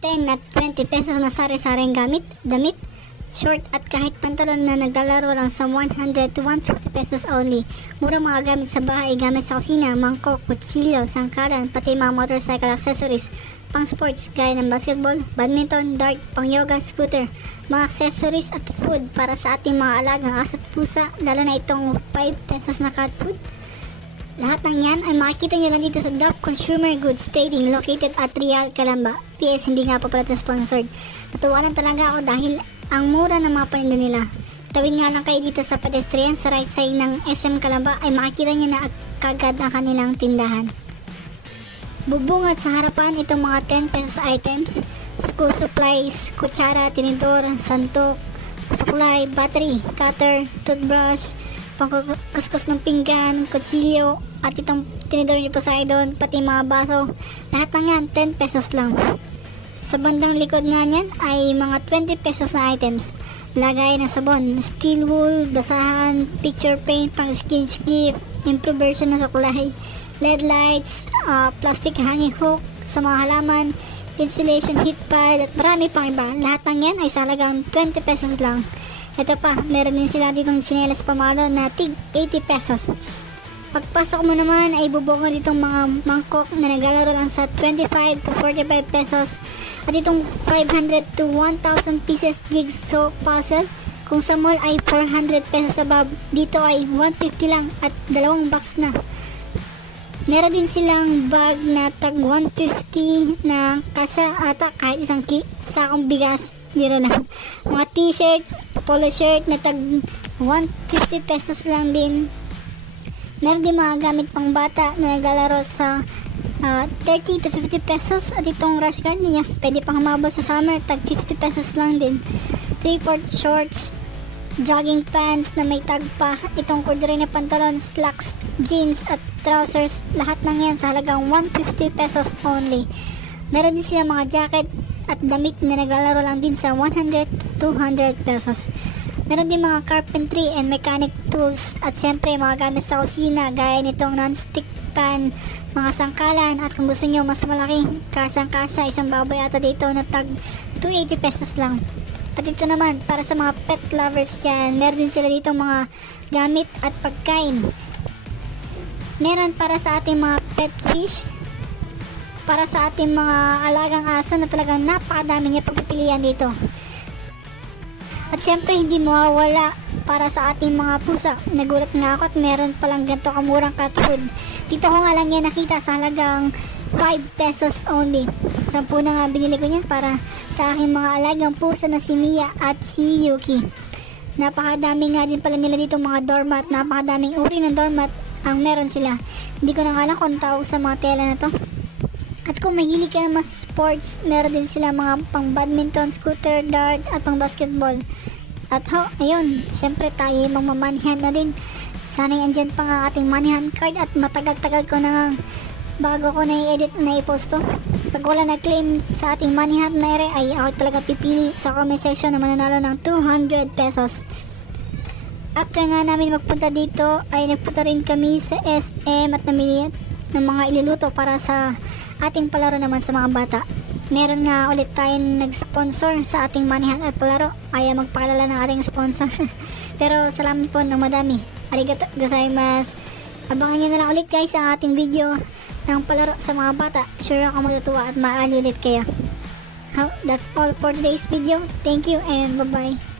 10 at 20 pesos na sari-saring damit, short at kahit pantalon na naglalaro lang sa 100 to 150 pesos only. Mura mga gamit sa bahay, gamit sa kusina, mangkok, kutsilyo, sangkalan, pati mga motorcycle accessories, pang sports gaya ng basketball, badminton, dart, pang yoga, scooter, mga accessories at food para sa ating mga alagang aso at pusa, lalo na itong 5 pesos na cat food. Lahat ng yan ay makikita nyo lang dito sa Gulf Consumer Goods Trading located at Real Calamba. PS, hindi nga pa pala ito sponsored. Natuwa lang talaga ako dahil ang mura ng mga paninda nila. Tawid nga lang kayo dito sa pedestrian sa right side ng SM Calamba ay makikita nyo na kagad ang kanilang tindahan. Bubungad sa harapan itong mga 10 pesos items, school supplies, kutsara, tinidor, santok, suklay, battery, cutter, toothbrush, pangkuskus ng pinggan, kutsilyo, at itong tinidor ni Poseidon, pati mga baso. Lahat ng yan, 10 pesos lang. Sa bandang likod nga niyan ay mga 20 pesos na items. Lagay ng sabon, steel wool, basahan, picture paint, pang skin gift, improved version ng suklay, LED lights, plastic hanging hook sa mga halaman, insulation heat pad, at marami pang iba. Lahat ng yan ay sa halagang 20 pesos lang. Ito pa, meron din sila ditong tsinelas pamalo na tig 80 pesos. Pagpasok mo naman ay bubungan ditong mga mangkok na naglalaro lang sa 25 to 45 pesos. At itong 500 to 1,000 pieces jigsaw puzzle. Kung sa mall ay 400 pesos above, dito ay 150 lang at dalawang box na. Meron din silang bag na tag 150 na kasya ata kahit isang sakong bigas. Biro na. Mga t-shirt, polo shirt na tag 150 pesos lang din. Meron din mga gamit pang bata na naglalaro sa 30 to 50 pesos. At itong rash guard niya, pwede pang humabol sa summer, tag 50 pesos lang din. 3/4 shorts, jogging pants na may tag pa, itong corduroy na pantalon, slacks, jeans at trousers, lahat ng yan sa halagang 150 pesos only. Meron din sila mga jacket at damit na naglalaro lang din sa 100 to 200 pesos. Meron din mga carpentry and mechanic tools at syempre mga gamit sa kusina gaya nitong non-stick pan, mga sangkalan, at kung gusto nyo mas malaki, kasyang-kasya, isang baboy ata dito na tag 280 pesos lang. At ito naman, para sa mga pet lovers dyan, meron din sila dito mga gamit at pagkain. Meron para sa ating mga pet fish, para sa ating mga alagang aso na talagang napakadami niya pagpipilian dito. At syempre hindi mawawala para sa ating mga pusa. Nagulat nga ako at meron palang ganito kamurang cat food. Dito ko nga lang yan nakita sa halagang 5 pesos only. 10 na nga binili ko yan para sa aking mga alagang pusa na si Mia at si Yuki. Napakadami nga din pala nila dito mga doormat. Napakadaming uri ng doormat ang meron sila. Hindi ko na nga lang kung tawag sa mga tela na to. At kung mahilig ka naman sa sports, meron din sila mga pang badminton, scooter, dart at pang basketball. At ayun, syempre tayo magmamanihan na din. Sana andyan pa nga ating manihan card at matagal-tagal ko na nga bago ko na i-edit na i-post to. Pag wala na-claim sa ating manihan na ere ay ako talaga pipili sa comment section na mananalo ng 200 pesos. After nga namin magpunta dito ay nagpunta rin kami sa SM at namili ng mga iluluto para sa ating palaro naman sa mga bata. Meron nga ulit tayong nag-sponsor sa ating manihan at palaro. Ayaw magpaalala ng ating sponsor. Pero salamat po ng madami. Arigato gozaimasu. Abangan nyo na lang ulit guys ang ating video ng palaro sa mga bata. Sure ako matutuwa at maaali ulit kayo. That's all for today's video. Thank you and bye bye.